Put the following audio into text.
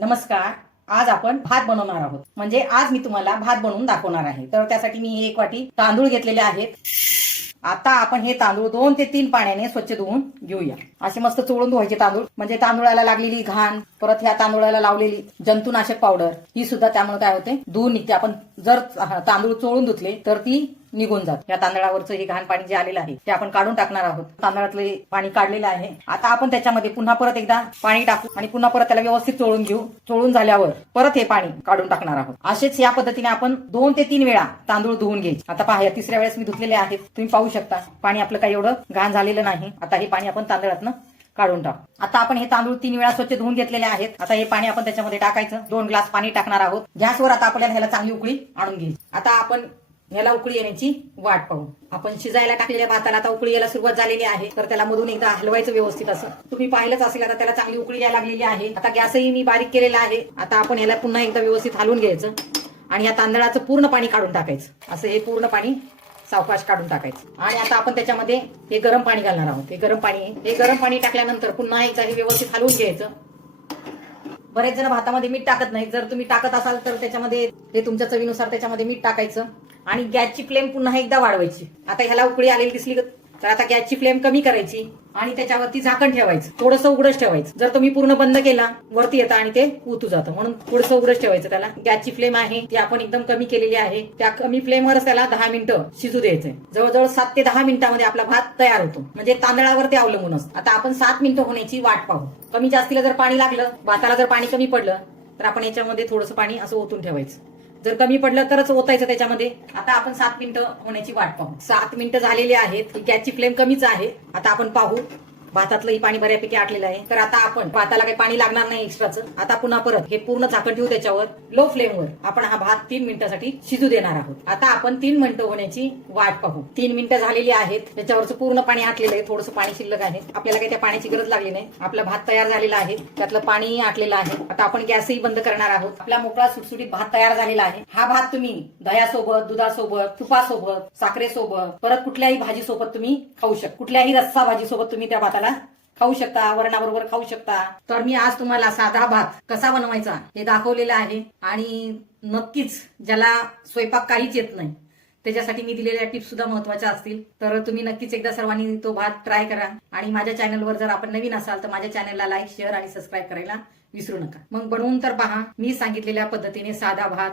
नमस्कार. आज आपण भात बनवणार आहोत. म्हणजे आज मी तुम्हाला भात बनवून दाखवणार आहे. तर त्यासाठी मी एक वाटी तांदूळ घेतलेले आहेत. आता आपण हे तांदूळ दोन ते तीन पाण्याने स्वच्छ धुवून घेऊया. असे मस्त चोळून धुवायचे तांदूळ. म्हणजे तांदूळाला लागलेली घाण परत ह्या तांदूळाला लावलेली जंतुनाशक पावडर ही सुद्धा त्यामुळे काय होते? धुवून निघते. आपण जर तांदूळ चोळून धुतले तर ती निघून जात. या तांदळावरचं हे घाण पाणी जे आलेलं आहे ते आपण काढून टाकणार आहोत. तांदळातले पाणी काढलेलं आहे. आता आपण त्याच्यामध्ये पुन्हा परत एकदा पाणी टाकू आणि पुन्हा परत त्याला व्यवस्थित चोळून घेऊ. चोळून झाल्यावर परत हे पाणी काढून टाकणार आहोत. असेच या पद्धतीने आपण दोन ते तीन वेळा तांदूळ धुवून घ्यायचे. आता पहा या तिसऱ्या वेळेस मी धुतलेले आहेत. तुम्ही पाहू शकता पाणी आपलं काही एवढं घाण झालेलं नाही. आता हे पाणी आपण तांदळातनं काढून टाकू. आता आपण हे तांदूळ तीन वेळा स्वच्छ धुवून घेतलेले आहेत. आता हे पाणी आपण त्याच्यामध्ये टाकायचं. दोन ग्लास पाणी टाकणार आहोत. गॅसवर आता आपल्याला ह्याला चांगली उकळी आणून घ्यायची. आता आपण ह्याला उकळी येण्याची वाट पाहू. आपण शिजायला टाकलेल्या भाताला आता उकळी यायला सुरुवात झालेली आहे. तर त्याला मधून एकदा हलवायचं व्यवस्थित असं. तुम्ही पाहिलंच असेल आता त्याला चांगली उकळी यायला लागलेली आहे. आता गॅसही मी बारीक केलेला आहे. आता आपण ह्याला पुन्हा एकदा व्यवस्थित हलवून घ्यायचं. आणि या तांदळाचं पूर्ण पाणी काढून टाकायचं. असं हे पूर्ण पाणी सावकाश काढून टाकायचं. आणि आता आपण त्याच्यामध्ये हे गरम पाणी घालणार आहोत. हे गरम पाणी हे गरम पाणी टाकल्यानंतर पुन्हा एकदा हे व्यवस्थित हलवून घ्यायचं. बरेच जण भातामध्ये मीठ टाकत नाही जर तुम्ही टाकत असाल तर त्याच्यामध्ये हे तुमच्या चवीनुसार त्याच्यामध्ये मीठ टाकायचं. आणि गॅसची फ्लेम पुन्हा एकदा वाढवायची. आता ह्याला उकळी आलेली दिसली तर आता गॅसची फ्लेम कमी करायची आणि त्याच्यावरती झाकण ठेवायचं. थोडंसं उघडच ठेवायचं. जर तुम्ही पूर्ण बंद केला वरती येतं आणि ते उतू जातं. म्हणून थोडंसं उघडच ठेवायचं त्याला. गॅसची फ्लेम आहे ती आपण एकदम कमी केलेली आहे. त्या कमी फ्लेमवरच त्याला दहा मिनिटं शिजू द्यायचंय. जवळजवळ सात ते दहा मिनिटांमध्ये आपला भात तयार होतो. म्हणजे तांदळावर ते अवलंबून असतं. आता आपण सात मिनिटं होण्याची वाट पाहू. कमी जास्तीला जर पाणी लागलं भाताला जर पाणी कमी पडलं तर आपण याच्यामध्ये थोडंसं पाणी असं ओतून ठेवायचं. जर कमी पडलं तरच ओतायचं त्याच्यामध्ये. आता आपण सात मिनिटं होण्याची वाट पाहू. सात मिनिटं झालेली आहेत. गॅसची फ्लेम कमीच आहे. आता आपण पाहू. भातातलंही पाणी बऱ्यापैकी आटलेलं आहे. तर आता आपण भाताला काही पाणी लागणार नाही एक्स्ट्राचं आता पुन्हा परत हे पूर्ण झाकण ठेवू त्याच्यावर लो फ्लेमवर आपण हा भात तीन मिनिटासाठी शिजू देणार आहोत. आता आपण तीन मिनिटं होण्याची वाट पाहू. तीन मिनिटं झालेली आहेत. त्याच्यावरचं पूर्ण पाणी आटलेलं आहे. थोडंसं पाणी शिल्लक आहे. आपल्याला काही त्या पाण्याची गरज लागली नाही. आपला भात तयार झालेला आहे. त्यातलं पाणी आटलेलं आहे. आता आपण गॅसही बंद करणार आहोत. आपला मोकळा सुटसुटीत भात तयार झालेला आहे. हा भात तुम्ही दह्यासोबत दुधासोबत तुपासोबत साखरेसोबत परत कुठल्याही भाजीसोबत तुम्ही खाऊ शकता. कुठल्याही रस्सा भाजीसोबत तुम्ही त्या भाताला भाताला खाऊ शकता वरणाबरोबर खाऊ शकता. तर मी आज तुम्हाला साधा भात कसा बनवायचा हे दाखवलेलं आहे. आणि नक्कीच ज्याला स्वयंपाक काहीच येत नाही त्याच्यासाठी मी दिलेल्या टिप्स सुद्धा महत्त्वाच्या असतील. तर तुम्ही नक्कीच एकदा सर्वांनी तो भात ट्राय करा. आणि माझ्या चॅनलवर जर आपण नवीन असाल तर माझ्या चॅनलला लाईक शेअर आणि सबस्क्राईब करायला विसरू नका. मग बनवून तर पहा मी सांगितलेल्या पद्धतीने साधा भात